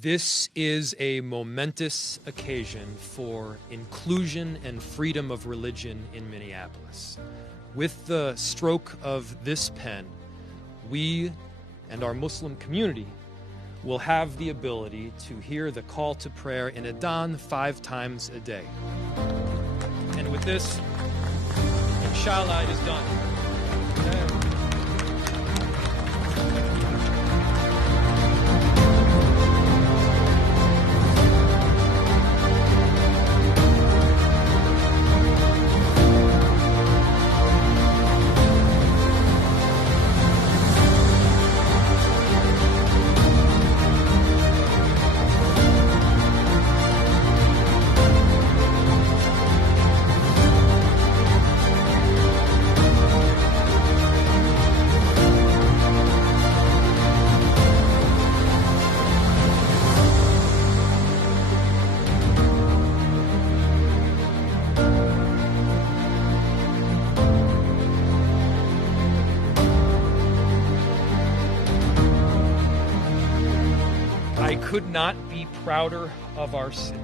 This is a momentous occasion for inclusion and freedom of religion in Minneapolis. With the stroke of this pen, we and our Muslim community will have the ability to hear the call to prayer in Adhan 5 times a day. And with this, inshallah, it is done. I could not be prouder of our city.